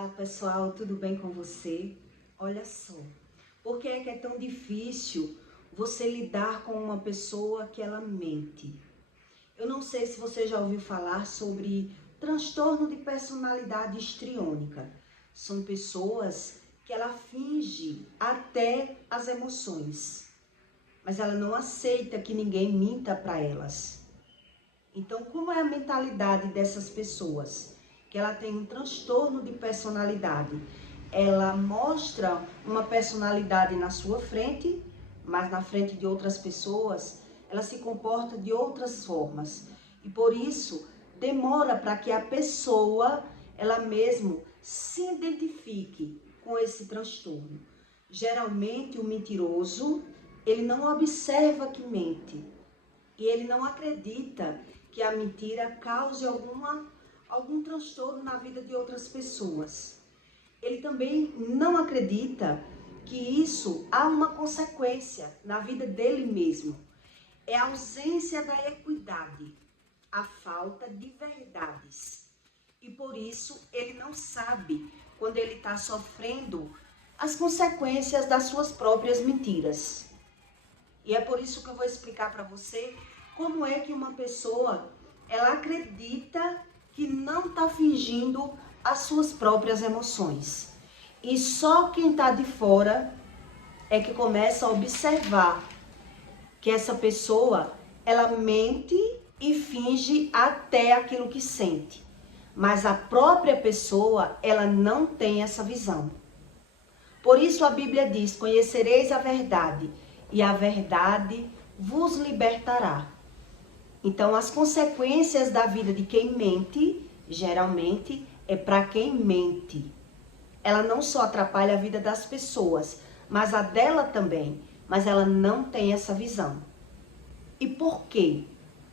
Olá pessoal, tudo bem com você? Olha só, por que é tão difícil você lidar com uma pessoa que ela mente? Eu não sei se você já ouviu falar sobre transtorno de personalidade histriônica. São pessoas que ela finge até as emoções, mas ela não aceita que ninguém minta para elas. Então, como é a mentalidade dessas pessoas? Que ela tem um transtorno de personalidade. Ela mostra uma personalidade na sua frente, mas na frente de outras pessoas, ela se comporta de outras formas. E por isso, demora para que a pessoa, ela mesmo, se identifique com esse transtorno. Geralmente, o mentiroso, ele não observa que mente. E ele não acredita que a mentira cause algum transtorno na vida de outras pessoas. Ele também não acredita que isso há uma consequência na vida dele mesmo. É a ausência da equidade, a falta de verdades. E por isso ele não sabe quando ele está sofrendo as consequências das suas próprias mentiras. E é por isso que eu vou explicar para você como é que uma pessoa, ela acredita que não está fingindo as suas próprias emoções. E só quem está de fora é que começa a observar que essa pessoa, ela mente e finge até aquilo que sente. Mas a própria pessoa, ela não tem essa visão. Por isso a Bíblia diz, conhecereis a verdade e a verdade vos libertará. Então, as consequências da vida de quem mente, geralmente, é para quem mente. Ela não só atrapalha a vida das pessoas, mas a dela também. Mas ela não tem essa visão. E por quê?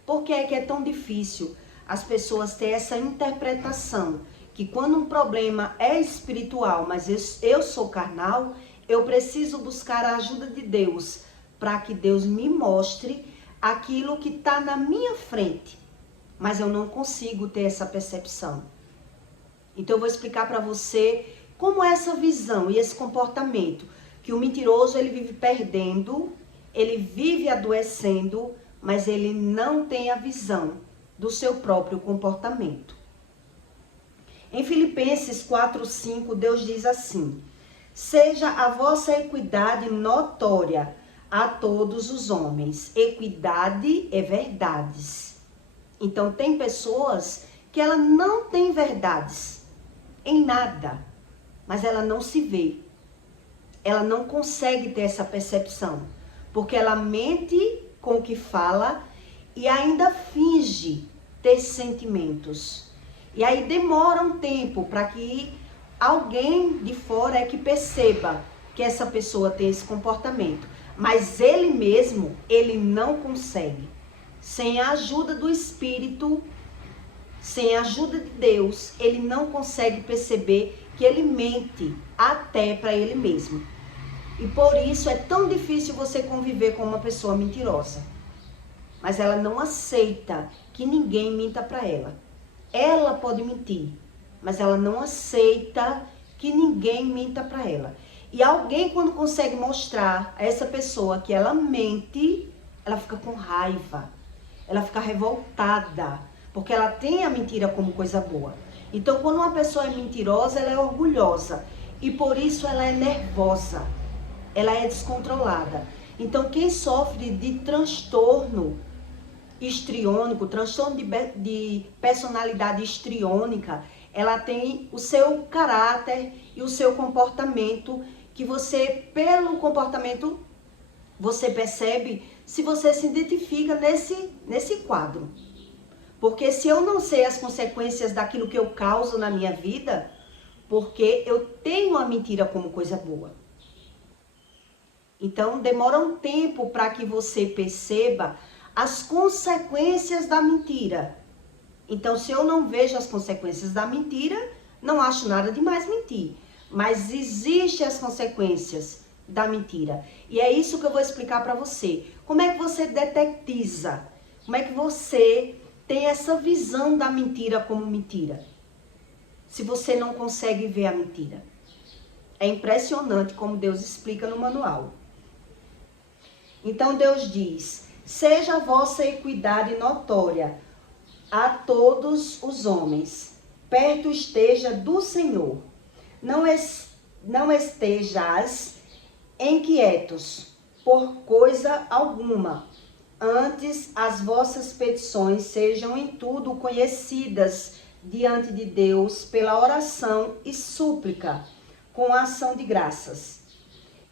Por que é tão difícil as pessoas terem essa interpretação? Que quando um problema é espiritual, mas eu sou carnal, eu preciso buscar a ajuda de Deus, para que Deus me mostre aquilo que está na minha frente, mas eu não consigo ter essa percepção. Então eu vou explicar para você como é essa visão e esse comportamento, que o mentiroso ele vive perdendo, ele vive adoecendo, mas ele não tem a visão do seu próprio comportamento. Em Filipenses 4:5, Deus diz assim: seja a vossa equidade notória a todos os homens. Equidade é verdades. Então, tem pessoas que ela não tem verdades em nada, mas ela não se vê. Ela não consegue ter essa percepção, porque ela mente com o que fala e ainda finge ter sentimentos. E aí demora um tempo para que alguém de fora é que perceba que essa pessoa tem esse comportamento. Mas ele mesmo, ele não consegue. Sem a ajuda do Espírito, sem a ajuda de Deus, ele não consegue perceber que ele mente até para ele mesmo. E por isso é tão difícil você conviver com uma pessoa mentirosa. Mas ela não aceita que ninguém minta para ela. Ela pode mentir, mas ela não aceita que ninguém minta para ela. E alguém, quando consegue mostrar a essa pessoa que ela mente, ela fica com raiva, ela fica revoltada, porque ela tem a mentira como coisa boa. Então, quando uma pessoa é mentirosa, ela é orgulhosa e por isso ela é nervosa, ela é descontrolada. Então, quem sofre de transtorno histriônico, transtorno de personalidade histriônica, ela tem o seu caráter e o seu comportamento, que você, pelo comportamento, você percebe se você se identifica nesse quadro. Porque se eu não sei as consequências daquilo que eu causo na minha vida, porque eu tenho a mentira como coisa boa. Então, demora um tempo para que você perceba as consequências da mentira. Então, se eu não vejo as consequências da mentira, não acho nada demais mentir. Mas existem as consequências da mentira. E é isso que eu vou explicar para você. Como é que você detetiza? Como é que você tem essa visão da mentira como mentira? se você não consegue ver a mentira? É impressionante como Deus explica no manual. Então Deus diz: seja a vossa equidade notória a todos os homens, perto esteja do Senhor. Não estejais inquietos por coisa alguma, antes as vossas petições sejam em tudo conhecidas diante de Deus pela oração e súplica, com ação de graças.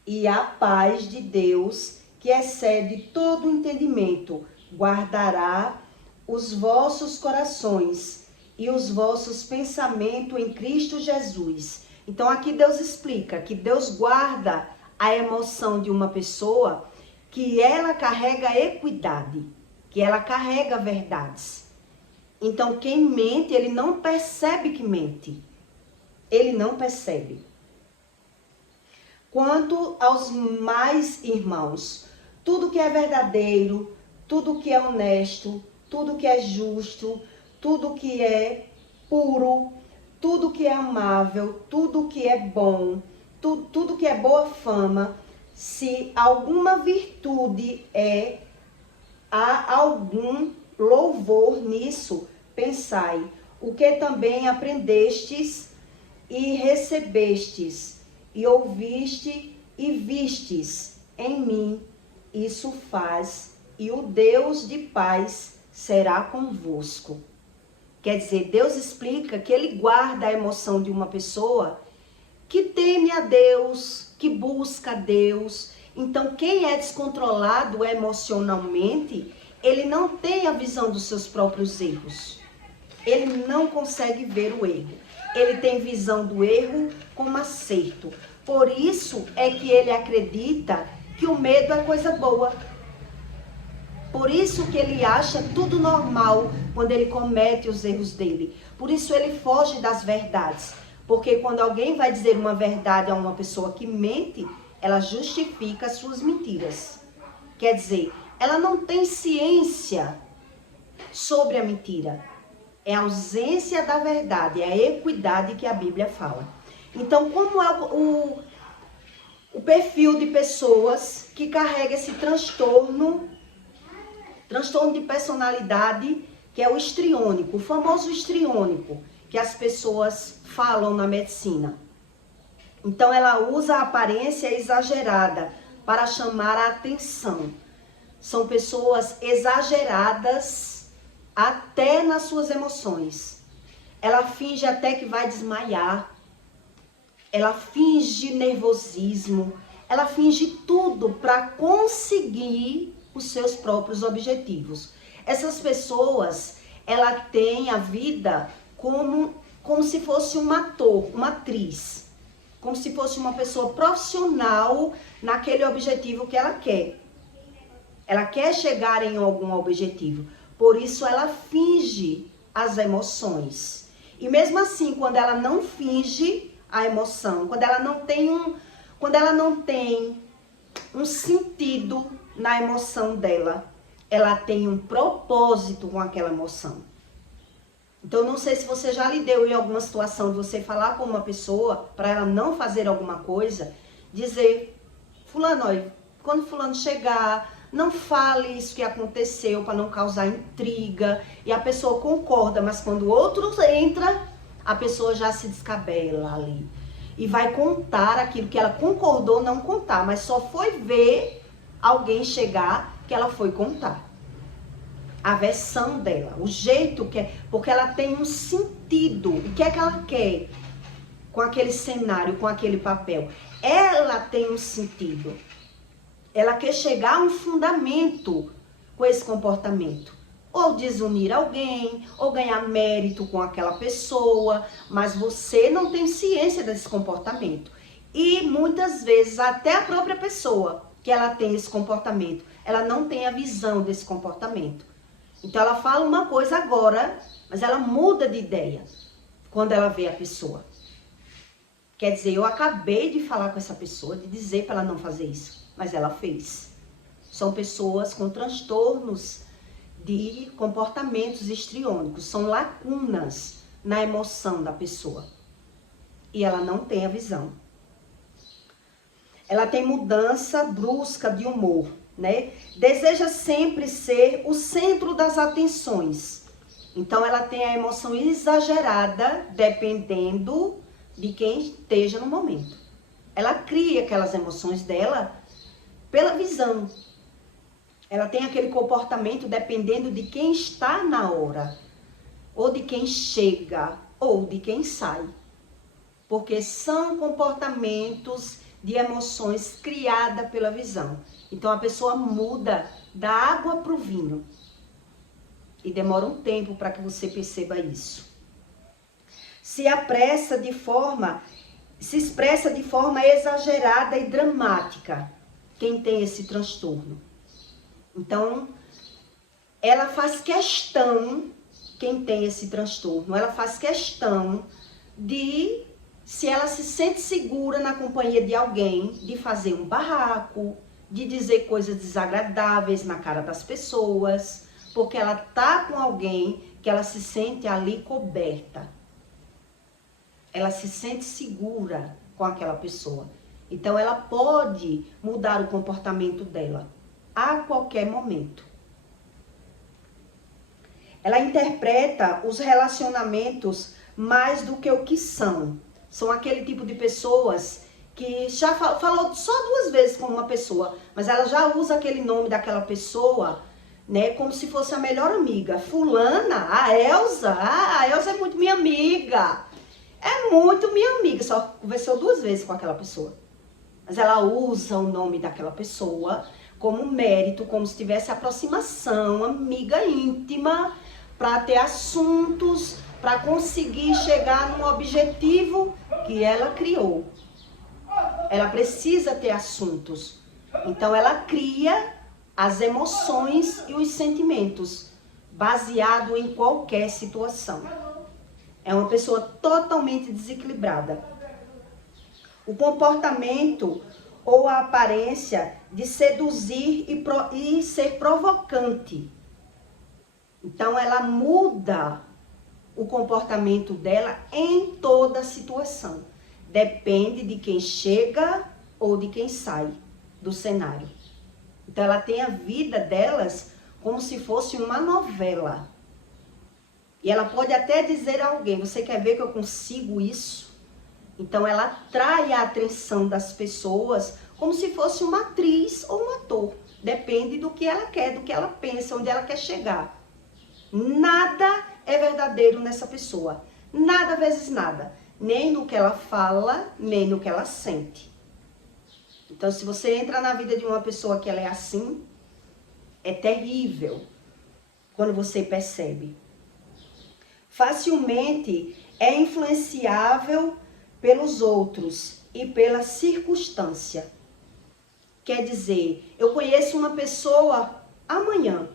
E a paz de Deus, que excede todo entendimento, guardará os vossos corações e os vossos pensamentos em Cristo Jesus. Então aqui Deus explica que Deus guarda a emoção de uma pessoa, que ela carrega equidade, que ela carrega verdades. Então quem mente, ele não percebe que mente. Ele não percebe. Quanto aos mais irmãos, tudo que é verdadeiro, tudo que é honesto, tudo que é justo, tudo que é puro, tudo que é amável, tudo que é bom, tudo que é boa fama, se alguma virtude há algum louvor nisso, pensai, o que também aprendestes e recebestes, e ouviste e vistes em mim, isso faz, e o Deus de paz será convosco. Quer dizer, Deus explica que ele guarda a emoção de uma pessoa que teme a Deus, que busca a Deus. Então, quem é descontrolado emocionalmente, ele não tem a visão dos seus próprios erros. Ele não consegue ver o erro. Ele tem visão do erro como acerto. Por isso é que ele acredita que o medo é coisa boa. Por isso que ele acha tudo normal quando ele comete os erros dele. Por isso ele foge das verdades. Porque quando alguém vai dizer uma verdade a uma pessoa que mente, ela justifica as suas mentiras. Quer dizer, ela não tem ciência sobre a mentira. É a ausência da verdade, é a equidade que a Bíblia fala. Então, como é o perfil de pessoas que carrega esse transtorno de personalidade, que é o histriônico, o famoso histriônico, que as pessoas falam na medicina. Então, ela usa a aparência exagerada para chamar a atenção. São pessoas exageradas até nas suas emoções. Ela finge até que vai desmaiar. Ela finge nervosismo. Ela finge tudo para conseguir os seus próprios objetivos. Essas pessoas, ela tem a vida como se fosse um ator, uma atriz. Como se fosse uma pessoa profissional naquele objetivo que ela quer. Ela quer chegar em algum objetivo. Por isso ela finge as emoções. E mesmo assim, quando ela não finge a emoção, quando ela não tem um sentido na emoção dela, ela tem um propósito com aquela emoção. Então, não sei se você já lidou em alguma situação de você falar com uma pessoa para ela não fazer alguma coisa, dizer, fulano, olha, quando fulano chegar, não fale isso que aconteceu para não causar intriga. E a pessoa concorda, mas quando o outro entra, a pessoa já se descabela ali. E vai contar aquilo que ela concordou não contar, mas só foi ver alguém chegar que ela foi contar. A versão dela, o jeito que é, porque ela tem um sentido. O que é que ela quer com aquele cenário, com aquele papel? Ela tem um sentido. Ela quer chegar a um fundamento com esse comportamento. Ou desunir alguém, ou ganhar mérito com aquela pessoa, mas você não tem ciência desse comportamento. E muitas vezes até a própria pessoa que ela tem esse comportamento, ela não tem a visão desse comportamento. Então ela fala uma coisa agora, mas ela muda de ideia quando ela vê a pessoa. Quer dizer, eu acabei de falar com essa pessoa, de dizer para ela não fazer isso, mas ela fez. São pessoas com transtornos de comportamentos histriônicos, são lacunas na emoção da pessoa. E ela não tem a visão. Ela tem mudança brusca de humor, né? Deseja sempre ser o centro das atenções. Então, ela tem a emoção exagerada, dependendo de quem esteja no momento. Ela cria aquelas emoções dela pela visão. Ela tem aquele comportamento dependendo de quem está na hora, ou de quem chega, ou de quem sai. Porque são comportamentos de emoções criadas pela visão. Então, a pessoa muda da água para o vinho. E demora um tempo para que você perceba isso. Se expressa de forma exagerada e dramática quem tem esse transtorno. Então, ela faz questão, quem tem esse transtorno, ela faz questão de, se ela se sente segura na companhia de alguém, de fazer um barraco, de dizer coisas desagradáveis na cara das pessoas, porque ela tá com alguém que ela se sente ali coberta. Ela se sente segura com aquela pessoa. Então, ela pode mudar o comportamento dela a qualquer momento. Ela interpreta os relacionamentos mais do que o que são. São aquele tipo de pessoas que já falou só 2 vezes com uma pessoa, mas ela já usa aquele nome daquela pessoa, né, como se fosse a melhor amiga. Fulana, a Elza é muito minha amiga. É muito minha amiga, só conversou 2 vezes com aquela pessoa. Mas ela usa o nome daquela pessoa como mérito, como se tivesse aproximação, amiga íntima, para ter assuntos, para conseguir chegar num objetivo que ela criou. Ela precisa ter assuntos. Então, ela cria as emoções e os sentimentos, baseado em qualquer situação. É uma pessoa totalmente desequilibrada. O comportamento ou a aparência de seduzir e ser provocante. Então, ela muda o comportamento dela em toda situação. Depende de quem chega ou de quem sai do cenário. Então, ela tem a vida delas como se fosse uma novela. E ela pode até dizer a alguém, você quer ver que eu consigo isso? Então, ela atrai a atenção das pessoas como se fosse uma atriz ou um ator. Depende do que ela quer, do que ela pensa, onde ela quer chegar. Nada é verdadeiro nessa pessoa. Nada vezes nada. Nem no que ela fala, nem no que ela sente. Então, se você entra na vida de uma pessoa que ela é assim, é terrível quando você percebe. Facilmente é influenciável pelos outros e pela circunstância. Quer dizer, eu conheço uma pessoa amanhã,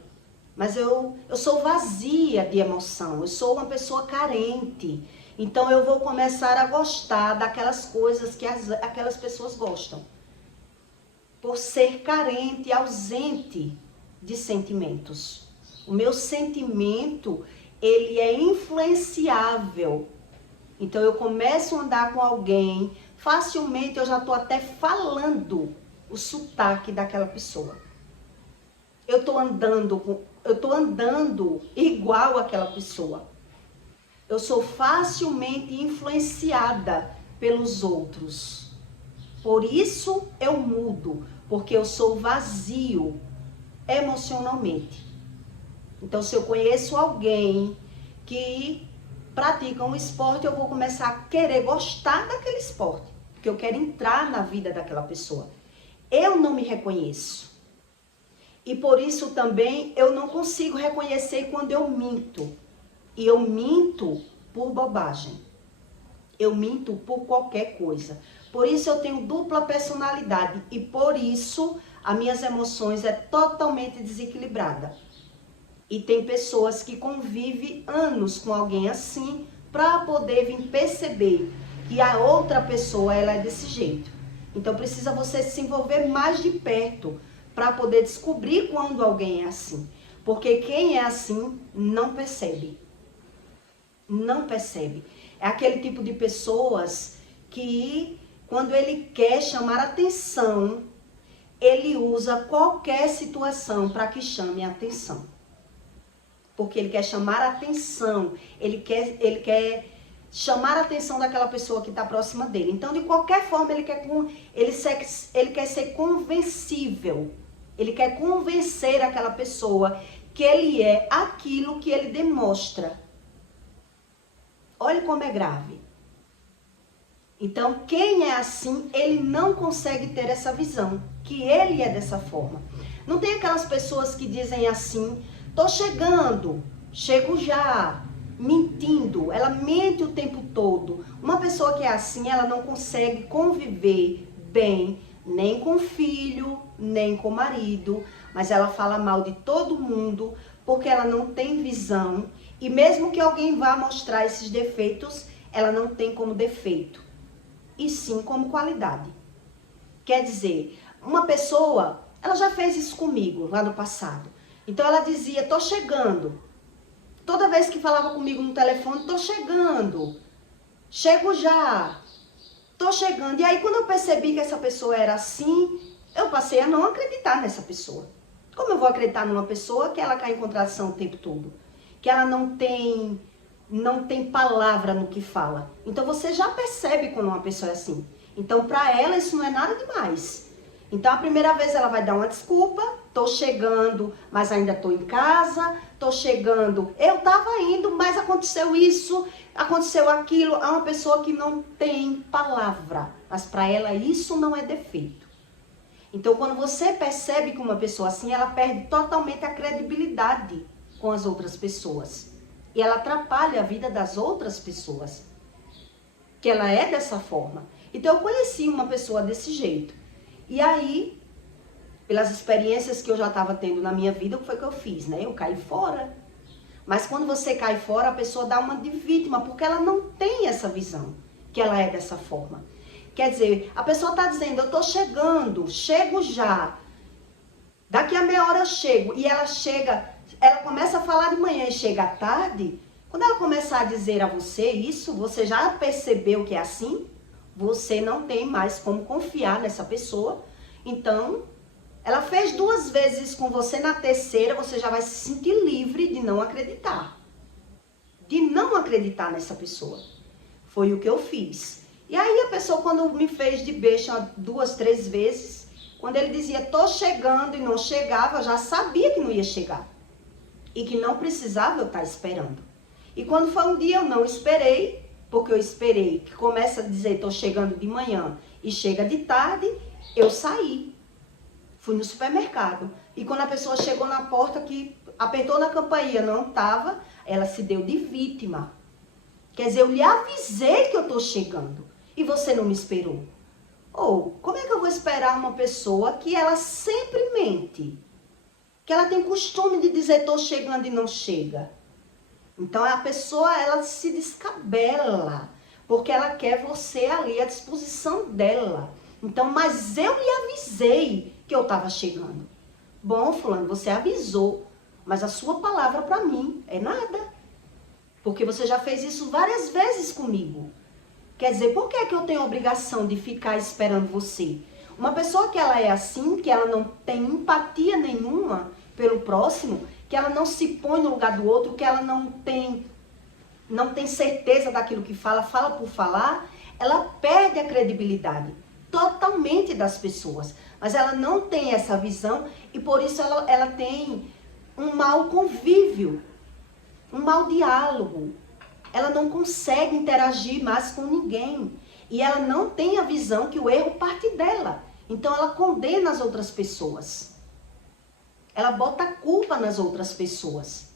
mas eu sou vazia de emoção, eu sou uma pessoa carente. Então eu vou começar a gostar daquelas coisas que aquelas pessoas gostam. Por ser carente e ausente de sentimentos. O meu sentimento, ele é influenciável. Então eu começo a andar com alguém, facilmente eu já estou até falando o sotaque daquela pessoa. Eu estou andando igual àquela pessoa. Eu sou facilmente influenciada pelos outros. Por isso eu mudo, porque eu sou vazio emocionalmente. Então, se eu conheço alguém que pratica um esporte, eu vou começar a querer gostar daquele esporte, porque eu quero entrar na vida daquela pessoa. Eu não me reconheço. E por isso também eu não consigo reconhecer quando eu minto. E eu minto por bobagem. Eu minto por qualquer coisa. Por isso eu tenho dupla personalidade. E por isso as minhas emoções é totalmente desequilibrada. E tem pessoas que convivem anos com alguém assim para poder vir perceber que a outra pessoa ela é desse jeito. Então precisa você se envolver mais de perto para poder descobrir quando alguém é assim. Porque quem é assim não percebe. Não percebe. É aquele tipo de pessoas que, quando ele quer chamar atenção, ele usa qualquer situação para que chame a atenção. Porque ele quer chamar a atenção, ele quer chamar a atenção daquela pessoa que está próxima dele. Então, de qualquer forma, ele quer ser convencível. Ele quer convencer aquela pessoa que ele é aquilo que ele demonstra. Olha como é grave. Então, quem é assim, ele não consegue ter essa visão, que ele é dessa forma. Não tem aquelas pessoas que dizem assim, tô chegando, chego já, mentindo. Ela mente o tempo todo. Uma pessoa que é assim, ela não consegue conviver bem, nem com o filho, nem com o marido, mas ela fala mal de todo mundo, porque ela não tem visão. E mesmo que alguém vá mostrar esses defeitos, ela não tem como defeito, e sim como qualidade. Quer dizer, uma pessoa, ela já fez isso comigo lá no passado. Então ela dizia, tô chegando. Toda vez que falava comigo no telefone, tô chegando. Chego já. Tô chegando. E aí quando eu percebi que essa pessoa era assim, eu passei a não acreditar nessa pessoa. Como eu vou acreditar numa pessoa que ela cai em contradição o tempo todo? Que ela não tem palavra no que fala. Então você já percebe quando uma pessoa é assim. Então para ela isso não é nada demais. Então a primeira vez ela vai dar uma desculpa, tô chegando, mas ainda tô em casa, tô chegando, eu tava indo, mas aconteceu isso, aconteceu aquilo. É uma pessoa que não tem palavra, mas para ela isso não é defeito. Então quando você percebe que uma pessoa assim, ela perde totalmente a credibilidade com as outras pessoas. E ela atrapalha a vida das outras pessoas. Que ela é dessa forma. Então eu conheci uma pessoa desse jeito. E aí, pelas experiências que eu já estava tendo na minha vida, o que foi que eu fiz, né? Eu caí fora. Mas quando você cai fora, a pessoa dá uma de vítima, porque ela não tem essa visão, que ela é dessa forma. Quer dizer, a pessoa está dizendo, eu tô chegando, chego já. Daqui a meia hora eu chego. E ela chega... Ela começa a falar de manhã e chega à tarde. Quando ela começar a dizer a você isso, você já percebeu que é assim? Você não tem mais como confiar nessa pessoa. Então, ela fez 2 vezes com você, na terceira você já vai se sentir livre de não acreditar. De não acreditar nessa pessoa. Foi o que eu fiz. E aí a pessoa, quando me fez de beixa 2, 3 vezes, quando ele dizia, tô chegando e não chegava, eu já sabia que não ia chegar. E que não precisava eu estar esperando. E quando foi um dia eu não esperei, porque eu esperei que começa a dizer, tô chegando de manhã e chega de tarde, eu saí. Fui no supermercado. E quando a pessoa chegou na porta, que apertou na campainha, não estava, ela se deu de vítima. Quer dizer, eu lhe avisei que eu tô chegando e você não me esperou. Ou, como é que eu vou esperar uma pessoa que ela sempre mente? Que ela tem costume de dizer, tô chegando e não chega. Então a pessoa, ela se descabela, porque ela quer você ali à disposição dela. Então, mas eu lhe avisei que eu estava chegando. Bom, fulano, você avisou, mas a sua palavra para mim é nada. Porque você já fez isso várias vezes comigo. Quer dizer, por que é que eu tenho a obrigação de ficar esperando você? Uma pessoa que ela é assim, que ela não tem empatia nenhuma pelo próximo, que ela não se põe no lugar do outro, que ela não tem certeza daquilo que fala, fala por falar, ela perde a credibilidade totalmente das pessoas. Mas ela não tem essa visão e por isso ela tem um mau convívio, um mau diálogo. Ela não consegue interagir mais com ninguém. E ela não tem a visão que o erro parte dela. Então ela condena as outras pessoas. Ela bota a culpa nas outras pessoas.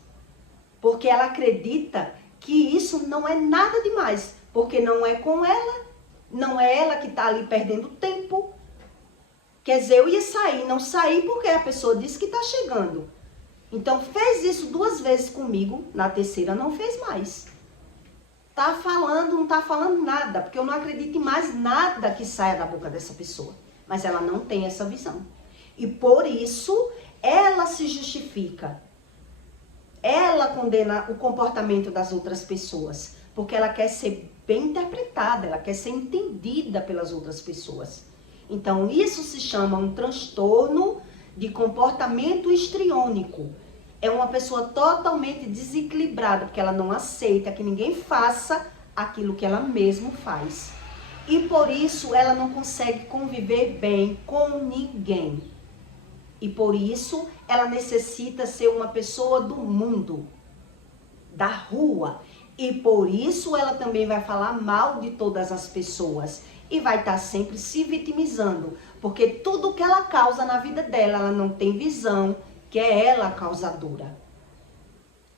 Porque ela acredita que isso não é nada demais. Porque não é com ela. Não é ela que está ali perdendo tempo. Quer dizer, eu ia sair, não saí porque a pessoa disse que está chegando. Então fez isso 2 vezes comigo, na terceira não fez mais. Tá falando, não tá falando nada, porque eu não acredito em mais nada que saia da boca dessa pessoa. Mas ela não tem essa visão. E por isso, ela se justifica. ela condena o comportamento das outras pessoas, porque ela quer ser bem interpretada, ela quer ser entendida pelas outras pessoas. Então, isso se chama um transtorno de comportamento histriônico. É uma pessoa totalmente desequilibrada, porque ela não aceita que ninguém faça aquilo que ela mesma faz. E por isso ela não consegue conviver bem com ninguém. E por isso ela necessita ser uma pessoa do mundo, da rua. E por isso ela também vai falar mal de todas as pessoas. E vai estar sempre se vitimizando. Porque tudo que ela causa na vida dela, ela não tem visão que é ela a causadora.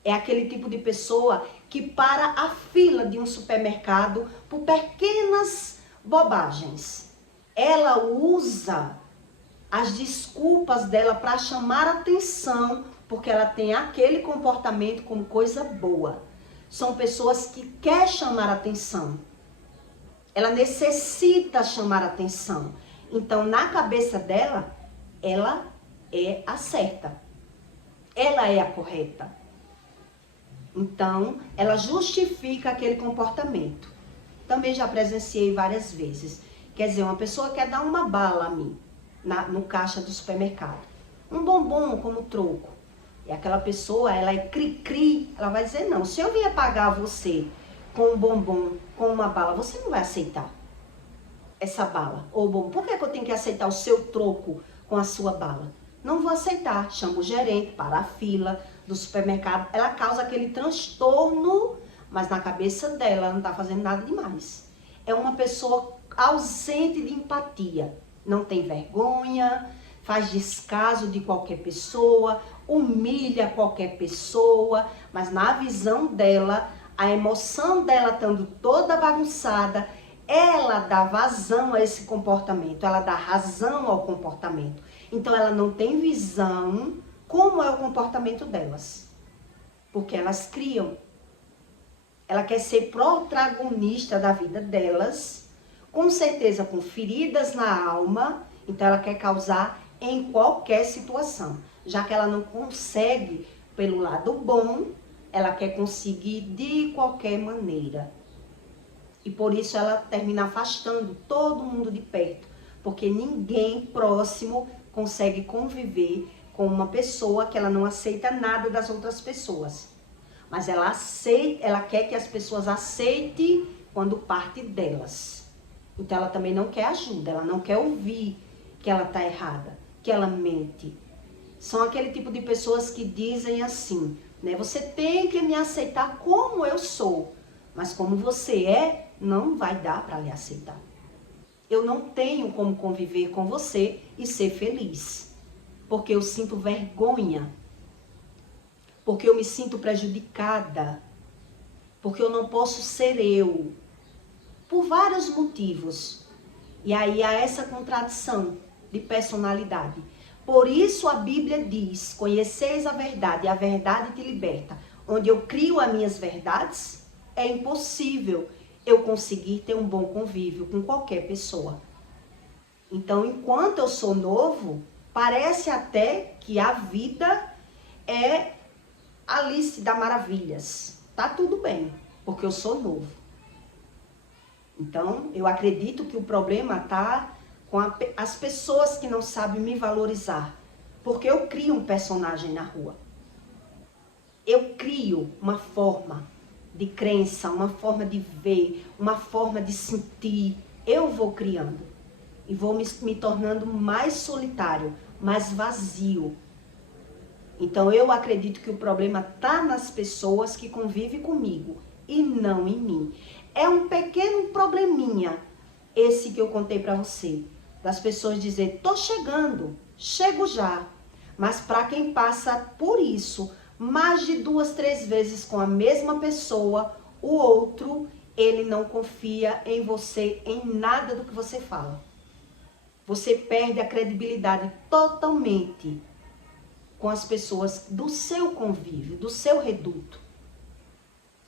É aquele tipo de pessoa que para a fila de um supermercado por pequenas bobagens. Ela usa as desculpas dela para chamar atenção, porque ela tem aquele comportamento como coisa boa. São pessoas que querem chamar atenção. Ela necessita chamar atenção. Então, na cabeça dela, ela é a certa. Ela é a correta. Então, ela justifica aquele comportamento. Também já presenciei várias vezes. Quer dizer, uma pessoa quer dar uma bala a mim, no caixa do supermercado. Um bombom como troco. E aquela pessoa, ela é cri-cri. Ela vai dizer, não, se eu vier pagar você com um bombom, com uma bala, você não vai aceitar essa bala. Ou bom, por que eu tenho que aceitar o seu troco com a sua bala? Não vou aceitar. Chama o gerente para a fila do supermercado. Ela causa aquele transtorno, mas na cabeça dela ela não está fazendo nada demais. É uma pessoa ausente de empatia. Não tem vergonha, faz descaso de qualquer pessoa, humilha qualquer pessoa, mas na visão dela, a emoção dela estando toda bagunçada, ela dá vazão a esse comportamento, ela dá razão ao comportamento. Então ela não tem visão como é o comportamento delas, porque elas criam. Ela quer ser protagonista da vida delas, com certeza com feridas na alma, então ela quer causar em qualquer situação. Já que ela não consegue pelo lado bom, ela quer conseguir de qualquer maneira. E por isso ela termina afastando todo mundo de perto, porque ninguém próximo consegue conviver com uma pessoa que ela não aceita nada das outras pessoas. Mas ela aceita, ela quer que as pessoas aceitem quando parte delas. Então ela também não quer ajuda, ela não quer ouvir que ela está errada, que ela mente. São aquele tipo de pessoas que dizem assim, né? Você tem que me aceitar como eu sou, mas como você é, não vai dar para lhe aceitar. Eu não tenho como conviver com você e ser feliz, porque eu sinto vergonha, porque eu me sinto prejudicada, porque eu não posso ser eu, por vários motivos. E aí há essa contradição de personalidade. Por isso a Bíblia diz, conheceis a verdade te liberta. Onde eu crio as minhas verdades, é impossível eu conseguir ter um bom convívio com qualquer pessoa. Então, enquanto eu sou novo, parece até que a vida é Alice das Maravilhas. Tá tudo bem, porque eu sou novo. Então, eu acredito que o problema tá com as pessoas que não sabem me valorizar. Porque eu crio um personagem na rua. Eu crio uma forma de crença, uma forma de ver, uma forma de sentir. Eu vou criando. E vou me tornando mais solitário, mais vazio. Então eu acredito que o problema está nas pessoas que convivem comigo e não em mim. É um pequeno probleminha, esse que eu contei para você. Das pessoas dizer, tô chegando, chego já. Mas para quem passa por isso, mais de 2, 3 vezes com a mesma pessoa, o outro, ele não confia em você, em nada do que você fala. Você perde a credibilidade totalmente com as pessoas do seu convívio, do seu reduto.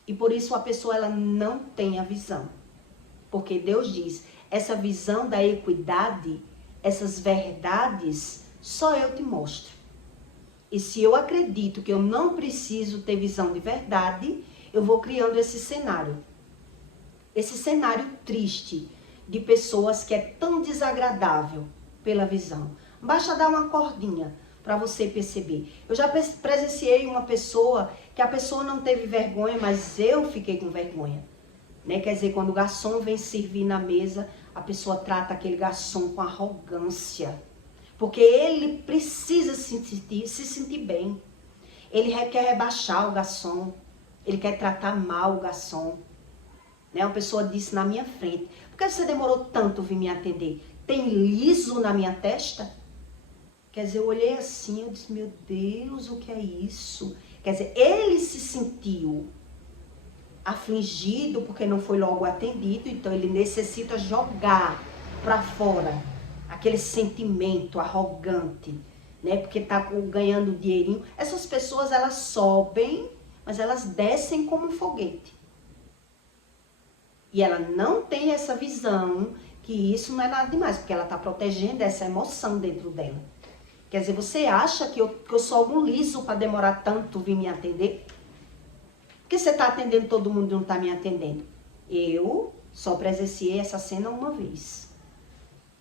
E por isso a pessoa ela não tem a visão. Porque Deus diz, essa visão da equidade, essas verdades, só eu te mostro. E se eu acredito que eu não preciso ter visão de verdade, eu vou criando esse cenário. Esse cenário triste de pessoas que é tão desagradável pela visão. Basta dar uma cordinha para você perceber. Eu já presenciei uma pessoa que a pessoa não teve vergonha, mas eu fiquei com vergonha. Né? Quer dizer, quando o garçom vem servir na mesa, a pessoa trata aquele garçom com arrogância. Porque ele precisa se sentir bem. Ele quer rebaixar o garçom. Ele quer tratar mal o garçom. Né? Uma pessoa disse na minha frente: por que você demorou tanto vir me atender? Tem liso na minha testa? Quer dizer, eu olhei assim, eu disse, meu Deus, o que é isso? Quer dizer, ele se sentiu afligido porque não foi logo atendido, então ele necessita jogar para fora aquele sentimento arrogante, né? Porque tá ganhando dinheirinho. Essas pessoas, elas sobem, mas elas descem como um foguete. E ela não tem essa visão que isso não é nada demais, porque ela tá protegendo essa emoção dentro dela. Quer dizer, você acha que eu sou algum liso para demorar tanto vir me atender? Por que você está atendendo todo mundo e não está me atendendo? Eu só presenciei essa cena uma vez.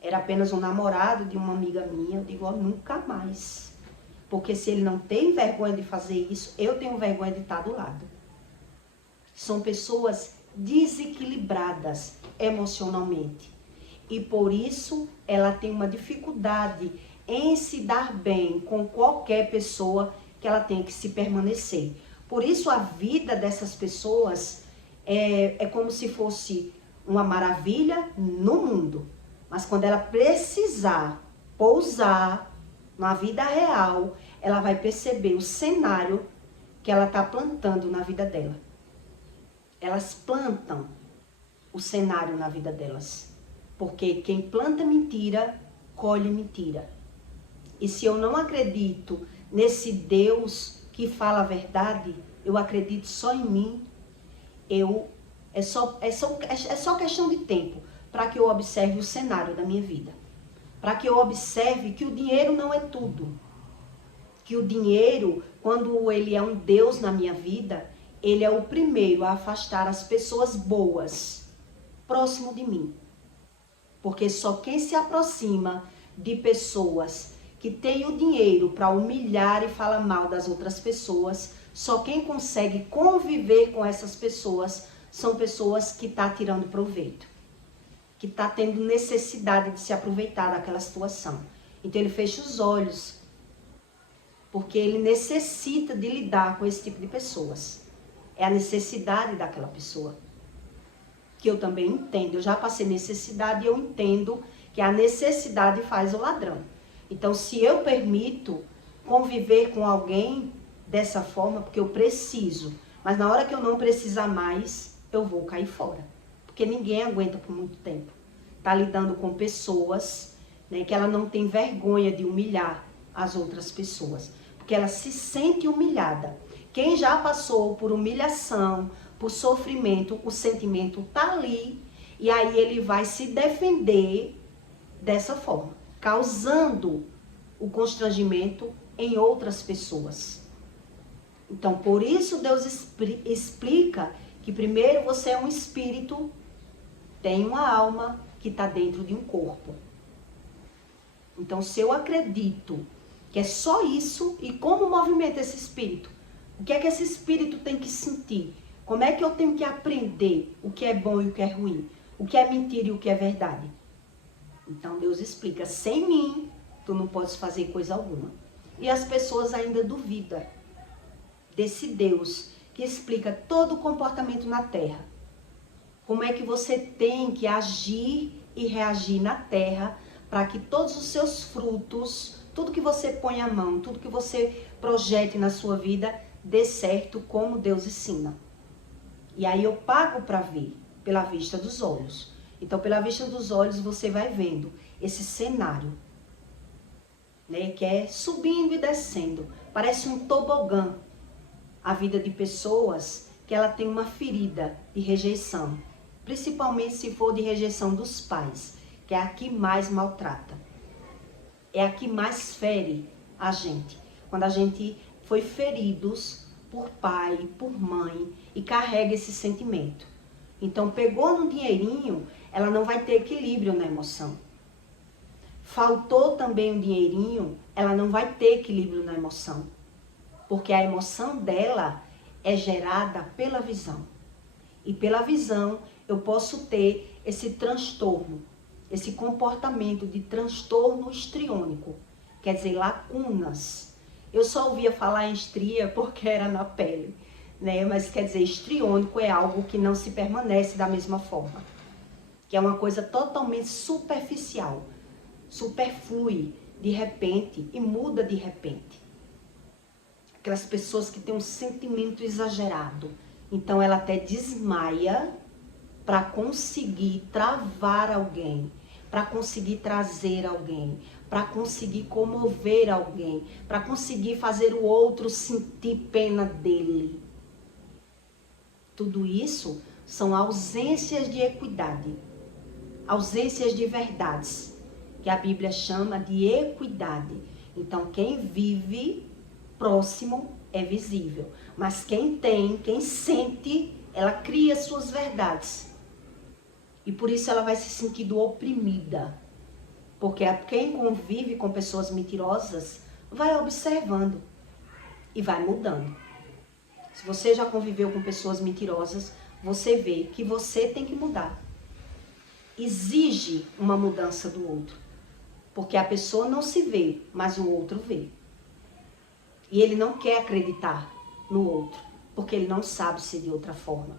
Era apenas um namorado de uma amiga minha. Eu digo, ó, nunca mais. Porque se ele não tem vergonha de fazer isso, eu tenho vergonha de estar do lado. São pessoas desequilibradas emocionalmente. E por isso ela tem uma dificuldade em se dar bem com qualquer pessoa que ela tenha que se permanecer. Por isso a vida dessas pessoas é como se fosse uma maravilha no mundo. Mas quando ela precisar pousar na vida real, ela vai perceber o cenário que ela está plantando na vida dela. Elas plantam o cenário na vida delas. Porque quem planta mentira, colhe mentira. E se eu não acredito nesse Deus que fala a verdade, eu acredito só em mim, é só questão de tempo para que eu observe o cenário da minha vida. Para que eu observe que o dinheiro não é tudo. Que o dinheiro, quando ele é um Deus na minha vida, ele é o primeiro a afastar as pessoas boas próximo de mim. Porque só quem se aproxima de pessoas que tem o dinheiro para humilhar e falar mal das outras pessoas, só quem consegue conviver com essas pessoas são pessoas que estão tirando proveito, que estão tendo necessidade de se aproveitar daquela situação. Então ele fecha os olhos, porque ele necessita de lidar com esse tipo de pessoas. É a necessidade daquela pessoa. Que eu também entendo, eu já passei necessidade e eu entendo que a necessidade faz o ladrão. Então, se eu permito conviver com alguém dessa forma, porque eu preciso, mas na hora que eu não precisar mais, eu vou cair fora. Porque ninguém aguenta por muito tempo. Tá lidando com pessoas, né, que ela não tem vergonha de humilhar as outras pessoas. Porque ela se sente humilhada. Quem já passou por humilhação, por sofrimento, o sentimento tá ali. E aí ele vai se defender dessa forma, causando o constrangimento em outras pessoas. Então, por isso Deus explica que primeiro você é um espírito, tem uma alma que está dentro de um corpo. Então, se eu acredito que é só isso, e como movimenta esse espírito? O que é que esse espírito tem que sentir? Como é que eu tenho que aprender o que é bom e o que é ruim? O que é mentira e o que é verdade? Então Deus explica, sem mim, tu não podes fazer coisa alguma. E as pessoas ainda duvidam desse Deus que explica todo o comportamento na terra. Como é que você tem que agir e reagir na terra para que todos os seus frutos, tudo que você põe a mão, tudo que você projete na sua vida, dê certo como Deus ensina. E aí eu pago para ver, pela vista dos olhos. Então, pela vista dos olhos, você vai vendo esse cenário, né, que é subindo e descendo. Parece um tobogã. A vida de pessoas que ela tem uma ferida de rejeição. Principalmente se for de rejeição dos pais, que é a que mais maltrata. É a que mais fere a gente. quando a gente foi feridos por pai, por mãe e carrega esse sentimento. Então, pegou no dinheirinho, ela não vai ter equilíbrio na emoção. Faltou também um dinheirinho, ela não vai ter equilíbrio na emoção. Porque a emoção dela é gerada pela visão. E pela visão eu posso ter esse transtorno, esse comportamento de transtorno histriônico. Quer dizer, lacunas. Eu só ouvia falar em estria porque era na pele, né? Mas quer dizer, histriônico é algo que não se permanece da mesma forma. Que é uma coisa totalmente superficial, superflui de repente e muda de repente. Aquelas pessoas que têm um sentimento exagerado. Então ela até desmaia para conseguir travar alguém, para conseguir trazer alguém, para conseguir comover alguém, para conseguir fazer o outro sentir pena dele. Tudo isso são ausências de equidade, ausências de verdades, que a Bíblia chama de equidade. Então, quem vive próximo é visível, mas quem sente, ela cria suas verdades. E por isso ela vai se sentindo oprimida. Porque quem convive com pessoas mentirosas vai observando e vai mudando. Se você já conviveu com pessoas mentirosas, você vê que você tem que mudar. Exige uma mudança do outro. Porque a pessoa não se vê, mas o outro vê. E ele não quer acreditar no outro, porque ele não sabe ser de outra forma.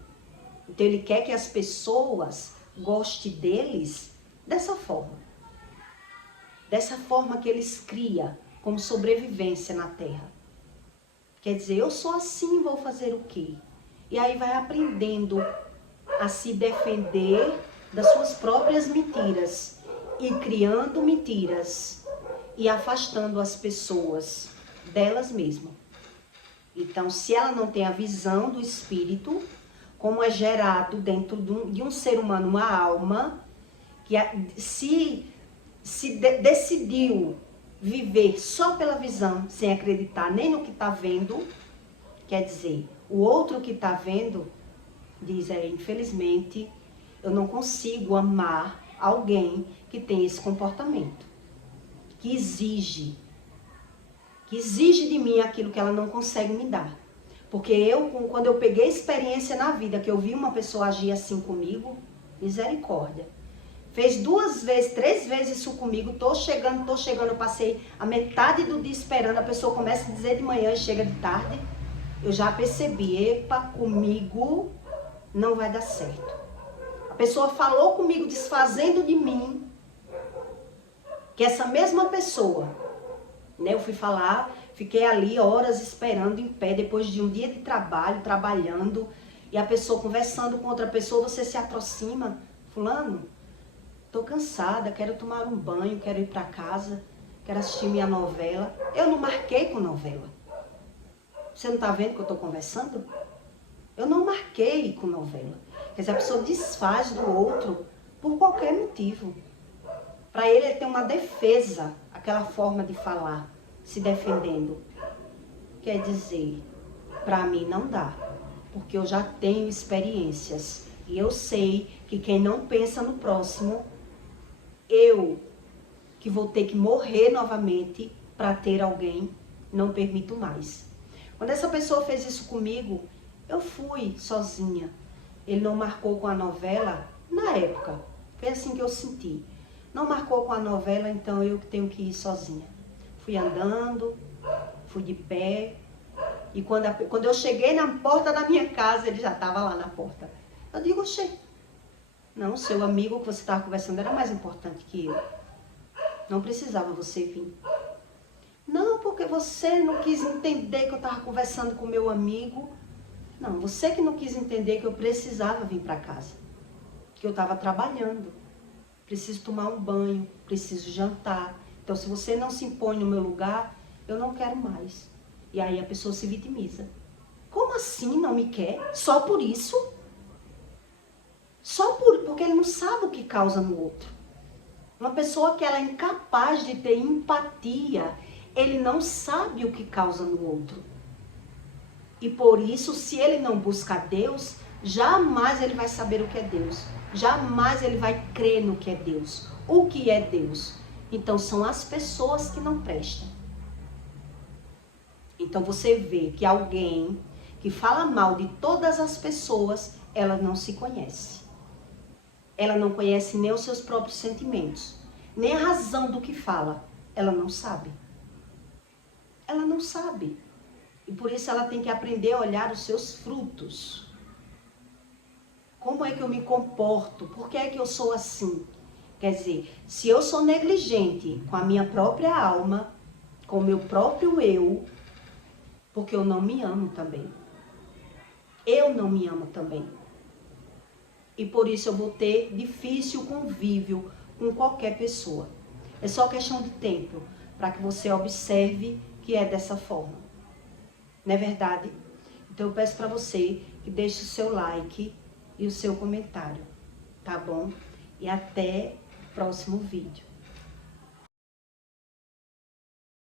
Então ele quer que as pessoas gostem deles dessa forma. Dessa forma que eles criam como sobrevivência na Terra. Quer dizer, eu sou assim, vou fazer o quê? E aí vai aprendendo a se defender das suas próprias mentiras e criando mentiras e afastando as pessoas delas mesmas. Então, se ela não tem a visão do espírito, como é gerado dentro de um ser humano uma alma, que se decidiu viver só pela visão, sem acreditar nem no que está vendo, quer dizer, o outro que está vendo, diz infelizmente, eu não consigo amar alguém que tem esse comportamento, que exige de mim aquilo que ela não consegue me dar. Porque quando eu peguei experiência na vida, que eu vi uma pessoa agir assim comigo, misericórdia. Fez 2 vezes, 3 vezes isso comigo, tô chegando, eu passei a metade do dia esperando, a pessoa começa a dizer de manhã e chega de tarde, eu já percebi, epa, comigo não vai dar certo. A pessoa falou comigo desfazendo de mim, que essa mesma pessoa, né, eu fui falar, fiquei ali horas esperando em pé, depois de um dia de trabalho, trabalhando, e a pessoa conversando com outra pessoa, você se aproxima, fulano, tô cansada, quero tomar um banho, quero ir para casa, quero assistir minha novela. Eu não marquei com novela. Você não tá vendo que eu tô conversando? Eu não marquei com novela. Quer dizer, a pessoa desfaz do outro por qualquer motivo. Para ele tem uma defesa, aquela forma de falar, se defendendo. Quer dizer, para mim não dá, porque eu já tenho experiências e eu sei que quem não pensa no próximo, eu que vou ter que morrer novamente para ter alguém, não permito mais. Quando essa pessoa fez isso comigo, eu fui sozinha. Ele não marcou com a novela na época. Foi assim que eu senti. Não marcou com a novela, então eu que tenho que ir sozinha. Fui andando, fui de pé. E quando eu cheguei na porta da minha casa, ele já estava lá na porta. Eu digo, oxê, não, seu amigo que você estava conversando era mais importante que eu. Não precisava você vir. Não, porque você não quis entender que eu estava conversando com meu amigo. Não, você que não quis entender que eu precisava vir para casa. Que eu estava trabalhando. Preciso tomar um banho, preciso jantar. Então, se você não se impõe no meu lugar, eu não quero mais. E aí a pessoa se vitimiza. Como assim não me quer? Só por isso? Porque ele não sabe o que causa no outro. Uma pessoa que ela é incapaz de ter empatia, ele não sabe o que causa no outro. E por isso, se ele não buscar Deus, jamais ele vai saber o que é Deus. Jamais ele vai crer no que é Deus. O que é Deus? Então, são as pessoas que não prestam. Então, você vê que alguém que fala mal de todas as pessoas, ela não se conhece. Ela não conhece nem os seus próprios sentimentos, nem a razão do que fala. Ela não sabe. Ela não sabe. E por isso ela tem que aprender a olhar os seus frutos. Como é que eu me comporto? Por que é que eu sou assim? Quer dizer, se eu sou negligente com a minha própria alma, com o meu próprio eu, porque eu não me amo também. Eu não me amo também. E por isso eu vou ter difícil convívio com qualquer pessoa. É só questão de tempo para que você observe que é dessa forma. Não é verdade? Então eu peço para você que deixe o seu like e o seu comentário, tá bom? E até o próximo vídeo.